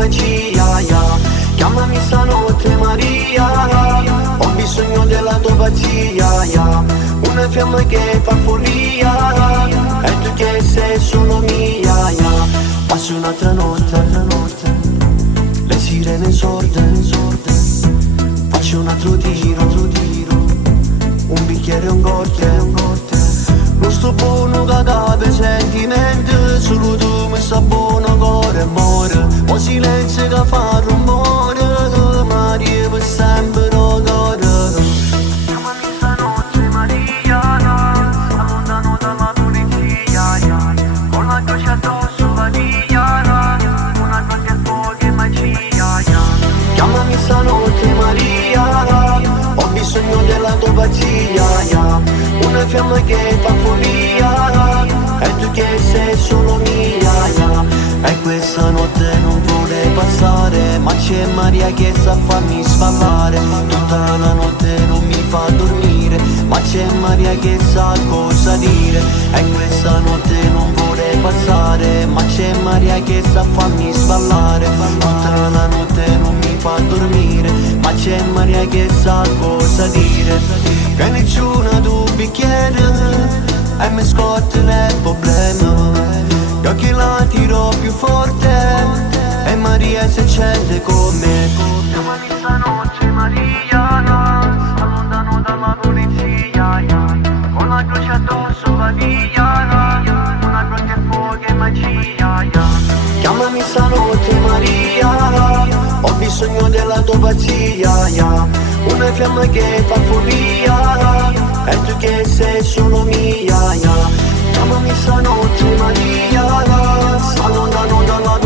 magia, yeah. Chiamami stanotte Maria, ho bisogno della tua pazzia, yeah. Una fiamma che fa follia, e tu che sei solo mia, yeah. Passi un'altra notte, le sirene sorde, faccio un altro tiro, un bicchiere e un corte. Non sto buono cagare sentimento, solo tu mi sta buono cuore e muore. O silenzio che fa rumore, Maria per sempre cuore. Chiamami stanotte Maria, lontano dalla polizia, yeah. Con la croce addosso valigia, una notte a fuoco e magia, yeah. Chiamami stanotte Maria, ho bisogno della tua pazzia, yeah. Una fiamma che fa follia, e tu che sei solo mia, yeah. E questa notte non vuole passare, ma c'è Maria che sa farmi sballare. Tutta la notte non mi fa dormire, ma c'è Maria che sa cosa dire. E questa notte non vuole passare, ma c'è Maria che sa farmi sballare. Tutta la notte non mi fa dormire, ma c'è Maria che sa cosa dire. Che nessuna tu bicchiere e mi scotti nel problema. Gli occhi la tiro più forte e Maria si accende con me. Chiamami stanotte Maria, lontano dalla polizia, yeah. Con la croce addosso valigia, una croce a fuoco e magia, yeah. Chiamami stanotte Maria, ho bisogno della tua pazzia, yeah. Una fiamma che fa follia, e tu che sei solo mia, yeah. Chiamami stanotte Maria, lontano dalla